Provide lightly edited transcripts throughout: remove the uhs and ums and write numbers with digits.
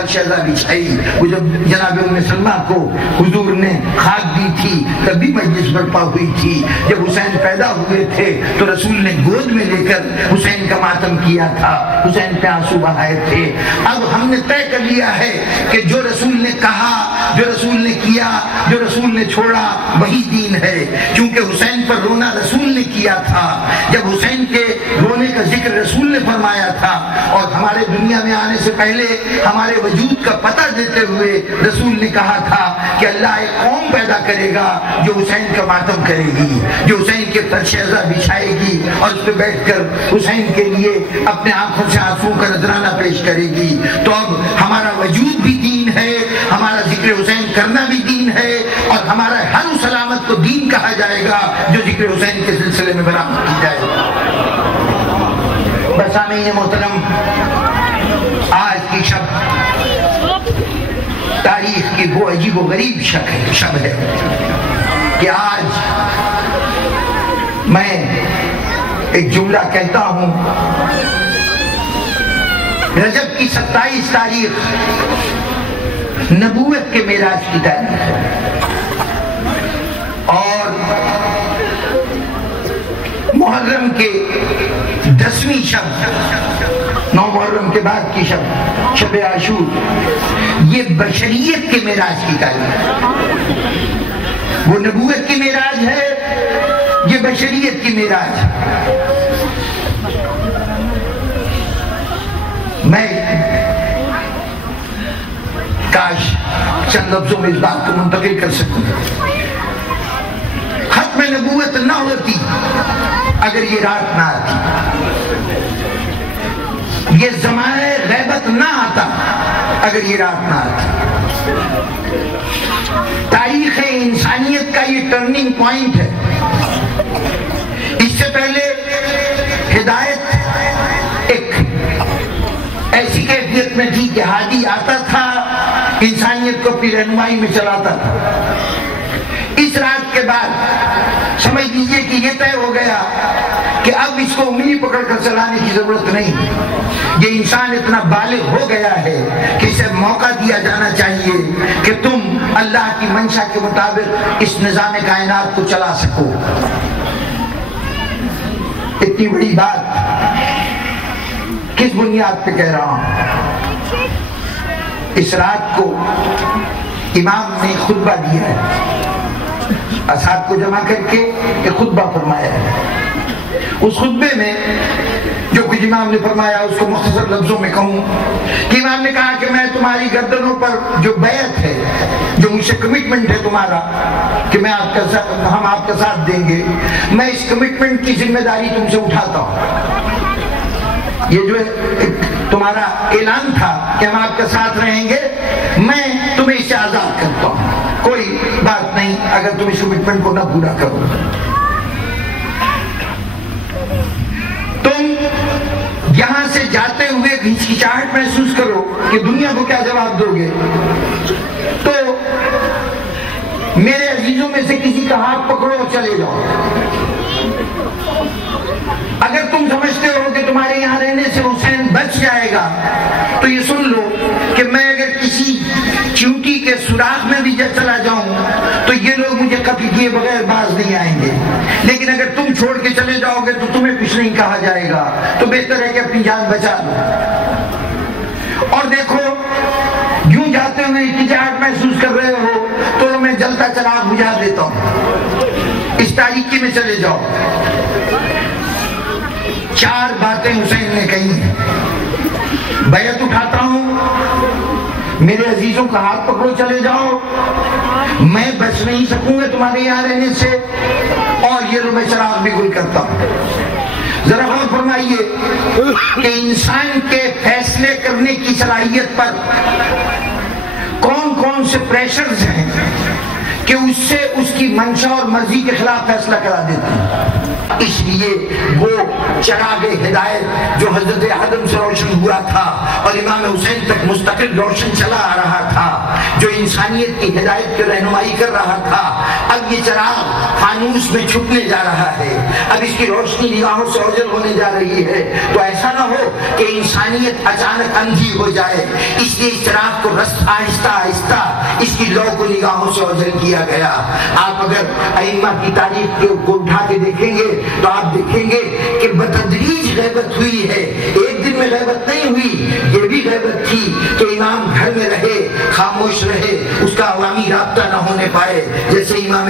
فرشیزہ بچھائی. وہ جب جناب ام سلمہ کو حضور نے خاک دی تھی تب بھی مجلس برپا ہوئی تھی. جب حسین پیدا ہوئے تھے تو رسول نے گود میں لے کر حسین کا ماتم کیا تھا, حسین پہ آنسو بہائے تھے. اب ہم نے طے کر لیا ہے کہ جو رسول نے کہا, جو رسول نے کیا, جو رسول نے چھوڑا وہی دین ہے. کیونکہ حسین پر رونا رسول نے کیا تھا. جب حسین کے رونے کا ذکر رسول نے فرمایا تھا اور ہمارے دنیا میں آنے سے پہلے ہمارے وجود کا پتہ دیتے ہوئے رسول نے کہا تھا کہ اللہ ایک قوم پیدا کرے گا جو حسین کا ماتم کرے گی, جو حسین کے فرشیزہ بچھائے گی اور اس پہ بیٹھ کر حسین کے لیے اپنے آنکھوں سے آنسوں کا نذرانہ پیش کرے گی. تو اب ہمارا وجود بھی دین ہے, ہمارا ذکر حسین کرنا بھی دین ہے, اور ہمارا ہر اس علامت کو دین کہا جائے گا جو ذکر حسین کے سلسلے میں برآمد کی جائے گا. بس سامعین محترم, آج کی شب تاریخ کی وہ عجیب و غریب شب ہے کہ آج میں ایک جملہ کہتا ہوں. رجب کی 27 تاریخ نبوت کے معراج کی تاریخ ہے, اور محرم کے 10ویں شب, 9 محرم کے بعد کی شب, شب عاشور, یہ بشریت کے معراج کی تاریخ ہے. وہ نبوت کی معراج ہے, یہ بشریت کی معراج ہے. میں کاش چند لفظوں میں اس بات کو منتقل کر سکوں. ختم نبوت نہ ہوتی اگر یہ رات نہ آتی, یہ زمانہ غیبت نہ آتا اگر یہ رات نہ آتی. تاریخ انسانیت کا یہ ٹرننگ پوائنٹ ہے. اس سے پہلے ہدایت ایک ایسی کیفیت میں تھی کہ ہادی آتا تھا, انسانیت کو اپنی رہنمائی میں چلاتا تھا. اس رات کے بعد سمجھ لیجیے کہ یہ طے ہو گیا کہ اب اس کو انگلی پکڑ کر چلانے کی ضرورت نہیں. یہ انسان اتنا بالغ ہو گیا ہے کہ اسے موقع دیا جانا چاہیے کہ تم اللہ کی منشا کے مطابق اس نظام کائنات کو چلا سکو. اتنی بڑی بات کس بنیاد پہ کہہ رہا ہوں؟ اس رات کو امام نے خطبہ دیا ہے, اصحاب کو جمع کر کے ایک خطبہ فرمایا ہے. اس خطبے میں جو کچھ امام نے فرمایا اس کو مختصر لفظوں میں کہوں کہ امام نے کہا کہ میں تمہاری گردنوں پر جو بیعت ہے, جو مجھ سے کمٹمنٹ ہے تمہارا کہ میں ہم آپ کا ساتھ دیں گے, میں اس کمٹمنٹ کی ذمہ داری تم سے اٹھاتا ہوں. یہ جو تمہارا اعلان تھا کہ ہم آپ کا ساتھ رہیں گے, میں تمہیں اس سے آزاد کرتا ہوں. کوئی بات نہیں اگر تم اس کمٹمنٹ کو نہ پورا کرو. تم یہاں سے جاتے ہوئے ہچکچاہٹ محسوس کرو کہ دنیا کو کیا جواب دو گے, تو میرے عزیزوں میں سے کسی کا ہاتھ پکڑو اور چلے جاؤ. اگر تم سمجھتے ہو کہ تمہارے یہاں رہنے سے حسین بچ جائے گا تو یہ سن لو کہ میں اگر کسی چیونٹی کے سوراخ میں بھی چلا جاؤں تو یہ لوگ مجھے قتل کیے بغیر باز نہیں آئیں گے. لیکن اگر تم چھوڑ کے چلے جاؤ گے تو تمہیں کچھ نہیں کہا جائے گا, تو بہتر ہے کہ اپنی جان بچا لو. اور دیکھو یوں جاتے ہوئے ہچکچاہٹ محسوس کر رہے ہو تو میں جلتا چراغ بجھا دیتا ہوں, اس تاریکی میں چلے جاؤ. 4 باتیں حسین نے کہی ہیں. بیعت اٹھاتا ہوں, میرے عزیزوں کا ہاتھ پکڑو چلے جاؤ, میں بچ نہیں سکوں گا تمہارے یہاں رہنے سے, اور یہ لو میں چراغ بھی گل کرتا ہوں. ذرا غور فرمائیے کہ انسان کے فیصلے کرنے کی صلاحیت پر کون کون سے پریشرز ہیں کہ اس سے اس کی منشا اور مرضی کے خلاف فیصلہ کرا دیتے ہیں۔ اس لیے وہ چراغ ہدایت جو حضرت آدم سے روشن ہوا تھا اور امام حسین تک مستقل روشن چلا آ رہا تھا، جو انسانیت کی ہدایت کی رہنمائی کر رہا تھا، اب یہ چراغ فانوس میں چھپنے جا رہا ہے، اب اس کی روشنی نگاہوں سے اوجھل ہونے جا رہی ہے۔ تو ایسا نہ ہو کہ انسانیت اچانک اندھی ہو جائے، اس لیے اس چراغ کو آہستہ آہستہ اس کی لو کو نگاہوں سے اوجھل کیا گیا۔ آپ اگر ائمہ کی تاریخ کو اٹھا کے دیکھیں گے تو آپ دیکھیں گے کہ بتدریج غیبت ہوئی ہے، ایک دن میں غیبت نہیں ہوئی۔ یہ بھی غیبت تھی کہ امام گھر میں رہے، خاموش رہے، اس کا عوامی رابطہ نہ ہونے پائے، جیسے امام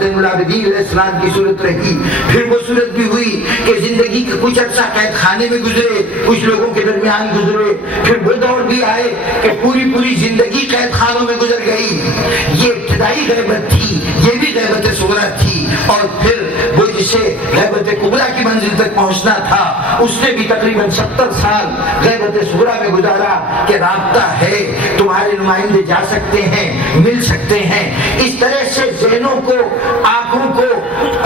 زین العابدین علیہ السلام کی صورت رہی۔ پھر وہ صورت بھی ہوئی کہ زندگی کے کچھ عرصہ قید خانے میں گزرے، کچھ لوگوں کے درمیان گزرے۔ پھر وہ دور بھی آئے کہ پوری زندگی قید خانوں میں گزر گئی۔ یہ ابتدائی غیبت تھی، یہ بھی غیبت صغریٰ تھی۔ اور پھر وہ جسے غیبت کبریٰ کی منزل تک پہنچنا تھا، اس نے بھی تقریباً 70 سال غیبت صغریٰ میں گزارا کہ رابطہ ہے، تمہارے نمائندے جا سکتے ہیں، مل سکتے ہیں۔ اس طرح سے ذہنوں کو، آنکھوں کو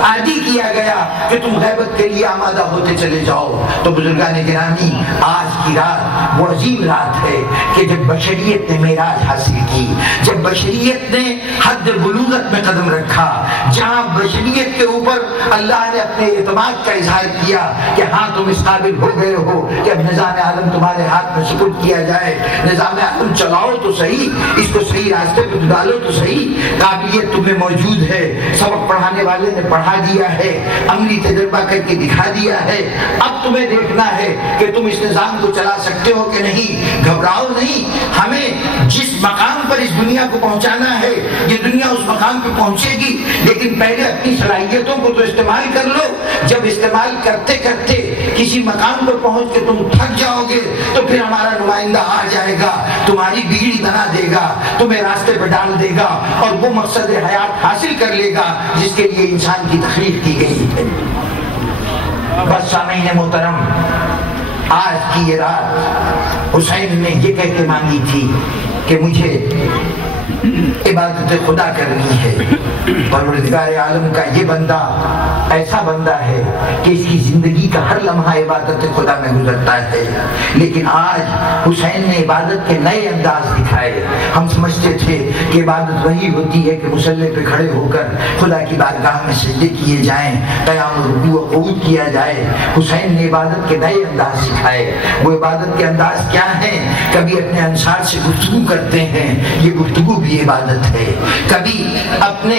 عادی کیا گیا کہ تم غیبت کے لیے آمادہ ہوتے چلے جاؤ۔ تو بزرگان گرامی، آج کی رات وہ عظیم رات ہے کہ جب بشریت نے معراج حاصل کی، جب بشریت نے حد بلوغت میں قدم رکھا، جہاں بشریت کے اوپر اللہ نے اپنے اعتماد کا اظہار کیا کہ ہاں تم اس قابل ہو گئے ہو کہ اب نظام عالم تمہارے ہاتھ میں سپرد کیا جائے۔ نظام عالم چلاؤ تو صحیح، اس کو صحیح راستے پہ ڈالو تو صحیح، قابلیت تمہیں موجود ہے، سبق پڑھانے والے نے پڑھا دیا ہے، عملی تجربہ کر کے دکھا دیا ہے، اب تمہیں دیکھنا ہے کہ تم اس نظام کو چلا سکتے ہو کہ نہیں۔ گھبراؤ نہیں، ہمیں جس مقام پر اس دنیا کو پہنچانا ہے، یہ دنیا اس مقام پہ پہنچے گی، لیکن پہلے اپنی صلاحیتوں کو تو استعمال کر لو۔ جب استعمال کرتے کرتے کسی مقام پر پہنچ کے تم تھک جاؤ گے تو پھر ہمارا نمائندہ آ جائے گا، تمہاری بیڑی بنا دے گا، تمہیں راستے پہ ڈال دے گا اور وہ مقصد حیات حاصل کر لے گا جس کے لیے انسان کی تخلیق کی گئی ہے۔ بس سامعین محترم، آج کی یہ رات حسین نے یہ کہہ کے مانگی تھی کہ مجھے عبادت خدا کرنی ہے۔ پروردگار عالم کا یہ بندہ ایسا بندہ ہے کہ اس کی زندگی کا ہر لمحہ عبادت خدا میں گزرتا ہے، لیکن آج حسین نے عبادت کے نئے انداز دکھائے۔ ہم سمجھتے تھے کہ عبادت وہی ہوتی ہے کہ مصلی پہ کھڑے ہو کر خدا کی بارگاہ میں سجدے کیے جائیں، قیام و رکوع و قعود کیا جائے۔ حسین نے عبادت کے نئے انداز سکھائے۔ وہ عبادت کے انداز کیا ہیں؟ کبھی اپنے انصار سے گفتگو کرتے ہیں، یہ گفتگو بھی عبادت ہے۔ کبھی اپنے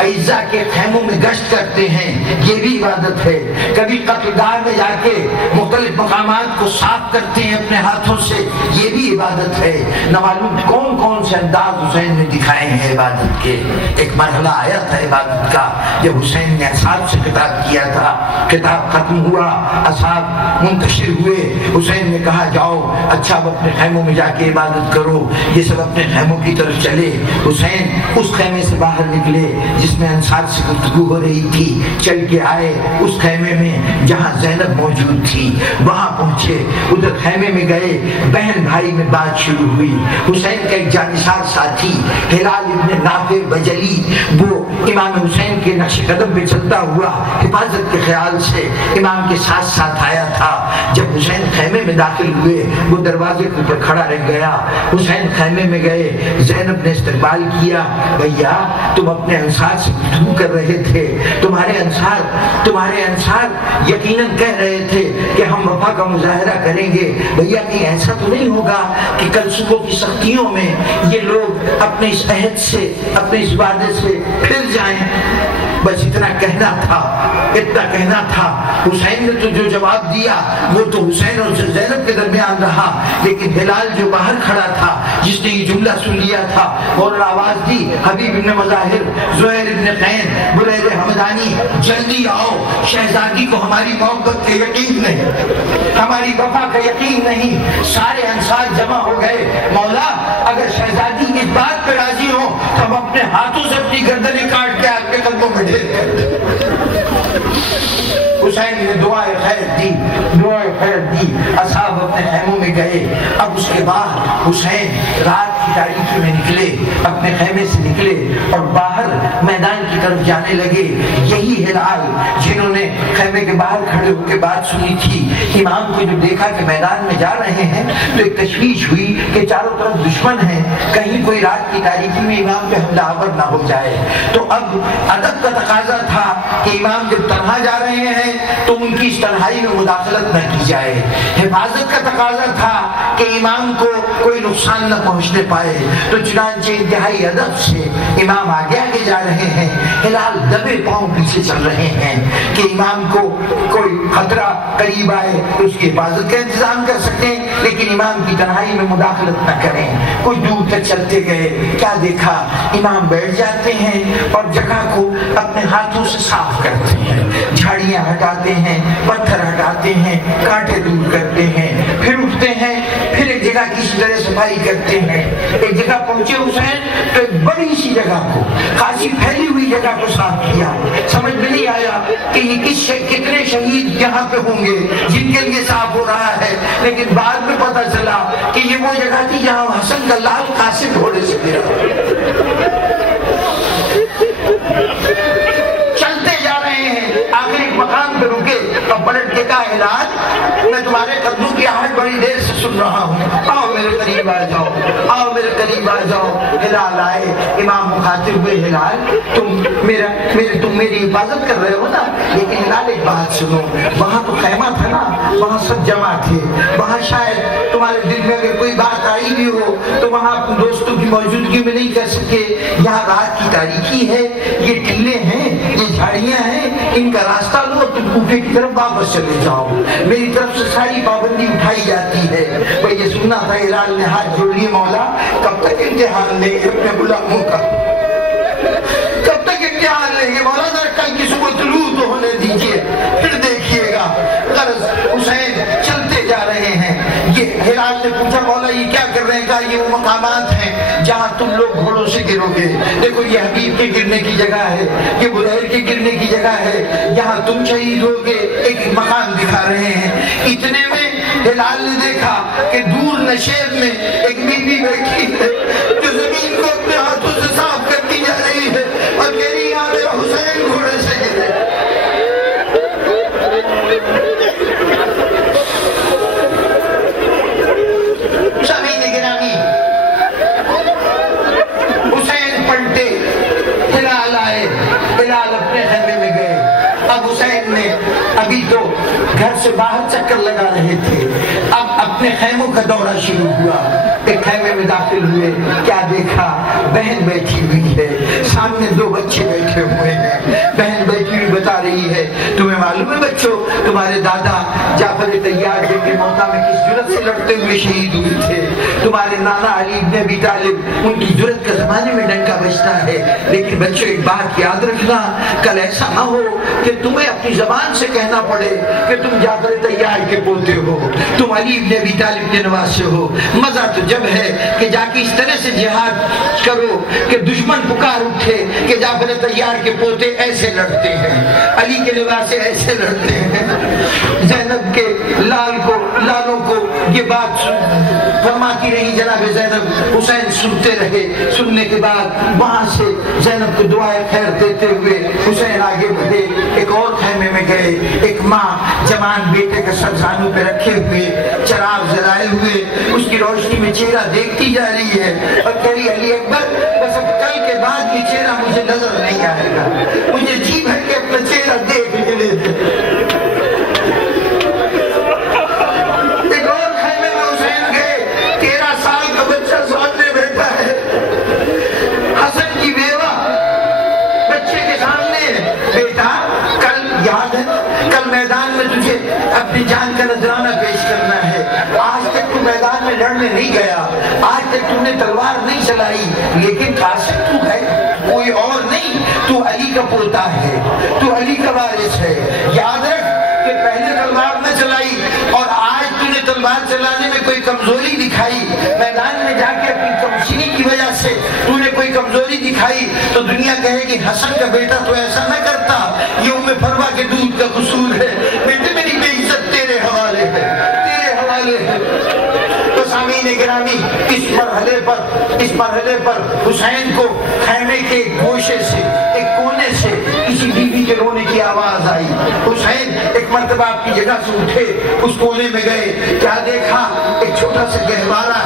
اعزا کے خیموں میں گشت کرتے ہیں، یہ بھی عبادت ہے۔ کبھی قتل گاہ میں جا کے مختلف مقامات کو صاف کرتے ہیں اپنے ہاتھوں سے، یہ بھی عبادت ہے۔ نہ معلوم کون کون سے انداز حسین نے دکھائے ہیں عبادت کے۔ ایک مرحلہ آیا تھا عبادت کا جب حسین نے اصحاب سے خطاب کیا تھا، خطاب ختم ہوا، اصحاب منتشر ہوئے، حسین نے کہا جاؤ اچھا اب اپنے خیموں میں جا کے عبادت کرو۔ یہ سب اپنے خیموں کی طرف چلے۔ حسین اس خیمے سے باہر نکلے جس میں انصار سے گفتگو ہو رہی تھی، چل کے آئے اس خیمے میں جہاں زینب موجود تھی، وہاں پہنچے، ادھر خیمے میں گئے، بہن بھائی میں بات شروع ہوئی۔ حسین کا ایک جانثار ساتھی ہلال ابن نافع بجلی، وہ امام حسین کے نقش قدم پہ چلتا ہوا حفاظت کے خیال سے امام کے ساتھ ساتھ آیا تھا۔ جب حسین خیمے میں داخل ہوئے وہ دروازے کے اوپر کھڑا رہ گیا۔ حسین خیمے میں گئے، زینب نے استقبال کیا، بھیا تم اپنے انصار سے گفتگو کر رہے تھے، تمہارے انصار یقیناً کہہ رہے تھے کہ ہم وفا کا مظاہرہ کریں گے، بھیا کہیں ایسا تو نہیں ہوگا کہ کل صبح کی سختیوں میں یہ لوگ اپنے اس عہد سے، اپنے اس وعدے سے پھر جائیں؟ بس اتنا کہنا تھا۔ حسین نے تو جو جواب دیا وہ تو حسین اور زینب کے درمیان رہا، لیکن بلال جو باہر کھڑا تھا جس نے یہ جملہ سن لیا تھا اور آواز دی، حبیب ابن مظاہر، زہیر ابن قین، بریر حمدانی، جلدی آؤ، شہزادی کو ہماری محبت کا یقین نہیں، ہماری وفا کا یقین نہیں۔ سارے انصار جمع ہو گئے، مولا اگر شہزادی اس بات پہ راضی ہو تو ہم اپنے ہاتھوں سے اپنی گردنیں کاٹ کے آپ کے قدموں میں ڈھیر کر دیں۔ حسین نے دعائے خیر دی، اصحاب اپنے خیموں میں گئے۔ اب اس کے بعد حسین رات کی تاریکی میں نکلے، اپنے خیمے سے نکلے اور باہر میدان کی طرف جانے لگے۔ یہی ہلال جنہوں نے خیمے کے باہر کھڑے ہو کے بات سنی تھی، امام کو جو دیکھا کہ میدان میں جا رہے ہیں تو ایک تشویش ہوئی کہ چاروں طرف دشمن ہیں، کہیں کوئی رات کی تاریکی میں امام پہ حملہ آور نہ ہو جائے۔ تو اب ادب کا تقاضا تھا کہ امام جب تنہا جا رہے ہیں تو ان کی اس تنہائی میں مداخلت نہ کی جائے۔ حفاظت کا تقاضا تھا کہ امام کو کوئی نقصان نہ پہنچنے پائے، تو چنانچہ انتہائی ادب سے امام آگے آگے جا رہے ہیں، ہلال دبے پاؤں پیچھے چل رہے ہیں کہ امام کو کوئی خطرہ قریب آئے تو اس کی حفاظت کا انتظام کر سکیں، لیکن امام کی تنہائی میں مداخلت نہ کریں۔ کچھ دور تک چلتے گئے، کیا دیکھا، امام بیٹھ جاتے ہیں اور جگہ کو اپنے ہاتھوں سے صاف کرتے ہیں، جھاڑیاں ہٹاتے ہیں، پتھر ہٹاتے ہیں، کانٹے دور کرتے ہیں، پھر اٹھتے ہیں، پھر ایک جگہ کسی طرح صفائی کرتے ہیں۔ ایک جگہ پہنچے حسین تو ایک بڑی سی جگہ کو، خاصی پھیلی ہوئی جگہ کو صاف کیا۔ سمجھ میں نہیں آیا کہ یہ کتنے شہید یہاں پہ ہوں گے جن کے لیے صاف ہو رہا ہے، لیکن بعد میں پتا چلا کہ یہ وہ جگہ تھی جہاں حسن کا لال قاسم گھوڑے سے گرا۔ چلتے جا رہے ہیں، آخر ایک مقام پہ رکے اور پلٹ کے کہا، ہلال میں تمہارے قدموں کی آہٹ بڑی دیر سے سن رہا ہوں، آؤ میرے قریب آ جاؤ، آؤ میرے قریب آ جاؤ۔ ہلال آئے، امام مخاطب ہوئے، ہلال تم میری حفاظت کر رہے ہو نا، لیکن ہلال ایک بات سنو، وہاں تو خیمہ تھا نا، وہاں سب جمع تھے، وہاں شاید تمہارے دل میں اگر کوئی بات آئی بھی ہو تو وہاں اپنے دوستوں کی موجودگی میں نہیں کر سکے۔ یہاں رات کی تاریکی ہے، یہ ٹلے ہیں، یہ جھاڑیاں ہیں، ان کا راستہ لو، تم کوفے کی طرف واپس چلے جاؤ، میری طرف سے ساری پابندی اٹھائی جاتی ہے۔ وہ یہ سننا تھا، ہلال نے ہاتھ جوڑ لیے، مولا کب تک امتحان لیں گے اپنے غلاموں کا، کب تک امتحان لیں گے مولا، ذرا کل کی صبح طلوع تو ہونے دیجیے، پھر دیکھیے گا۔ غرض حسین چلتے جا رہے ہیں، یہ ہلال نے پوچھا مولا یہ کیا کر رہے ہیں؟ کہا یہ وہ مقامات ہیں جہاں تم لوگ گھوڑوں سے گرو گے، دیکھو یہ حبیب کے گرنے کی جگہ ہے، یہ بدیر کے گرنے کی جگہ ہے، یہاں تم شہید ہوگے، ایک مقام دکھا رہے ہیں۔ اتنے میں ہلال نے دیکھا کہ دور نشیب میں ایک بی بی بیٹھی ہے جو زمین کو اپنے ہاتھوں سے صاف کرتی جا رہی ہے اور کہہ رہی ہے میرا حسین گھوڑے سے گرے۔ سامعین گرامی، حسین پلٹے، ہلال آئے، ہلال اپنے خیمے میں گئے۔ اب حسین نے ابھی تو گھر سے باہر چکر لگا رہے تھے، اب اپنے خیموں کا دورہ شروع ہوا۔ ایک خیمے میں داخل ہوئے، کیا دیکھا، بہن بیٹھی ہوئی ہے، سامنے دو بچے بیٹھے ہوئے ہیں، بہن بیٹھی ہوئی بتا رہی ہے تمہیں معلوم ہے بچوں تمہارے دادا جعفر طیار جنگ موتا میں کس جرأت سے لڑتے ہوئے شہید ہوئے تھے، تمہارے نانا علی ابن ابی طالب ان کی جرأت کا زمانے میں ڈنکا بجتا ہے، لیکن بچوں ایک بات یاد رکھنا، کل ایسا نہ ہو کہ تمہیں اپنی زبان سے کہنا پڑے کہ تم جعفر طیار کے پوتے ہو، تم علی ابن ابی طالب کے نواسے ہو۔ مزہ تو جب ہے کہ جا کے اس طرح سے جہاد کرو کہ دشمن پکار اٹھے کہ جعفر طیار کے پوتے ایسے لڑتے ہیں، علی کے نواسے ایسے لڑتے ہیں۔ زینب کے لالوں کو یہ بات فرماتی رہی جناب زینب، حسین سنتے رہے، سننے کے بعد وہاں سے زینب کو دعائے خیر دیتے ہوئے حسین آگے بڑھے، ایک اور خیمے میں گئے، ایک ماں جوان بیٹے کا سر زانوں پہ رکھے ہوئے، چراغ جلائے ہوئے، اس کی روشنی میں چہرہ دیکھتی جا رہی ہے اور کہہ رہی علی اکبر بس اب کل کے بعد یہ چہرہ مجھے نظر نہیں آئے گا، مجھے جی بھر کے اپنا چہرہ دیکھ لینے دے۔ ایک اور خیمے میں حسین گئے، 13 سال کا بچہ سامنے بیٹھا ہے، حسن کی بیوہ بچے کے سامنے ہے، بیٹا کل یاد ہے کل میدان میں تجھے اپنی جان کا نذرانہ پیش کرنا ہے، آج تک تو میدان میں لڑنے نہیں گیا، آج تک تم نے تلوار نہیں چلائی، لیکن قاسم تو ہے، کوئی اور نہیں، تو علی کا پوتا ہے، تو علی کا وارث ہے، یاد رکھ کہ پہلے تلوار نہ چلائی اور آج تو نے تلوار چلانے میں کوئی کمزوری دکھائی، میدان میں جا کے اپنی کمسینی کی وجہ سے تو نے کوئی کمزوری دکھائی تو دنیا کہے کہ حسن کا بیٹا تو ایسا نہ کرتا، یہ ام فروا کے دودھ کا قصور ہے، بیٹے میری بے عزت تیرے حوالے ہے، تیرے حوالے ہے۔ تو سامعین سامعین گرامی، اس مرحلے پر حسین کو خیمے کے گوشے سے، ایک کونے سے کسی بیوی کے رونے کی آواز آئی۔ حسین ایک مرتبہ اپنی جگہ سے اٹھے، اس کونے میں گئے، کیا دیکھا؟ ایک چھوٹا سا گہوارہ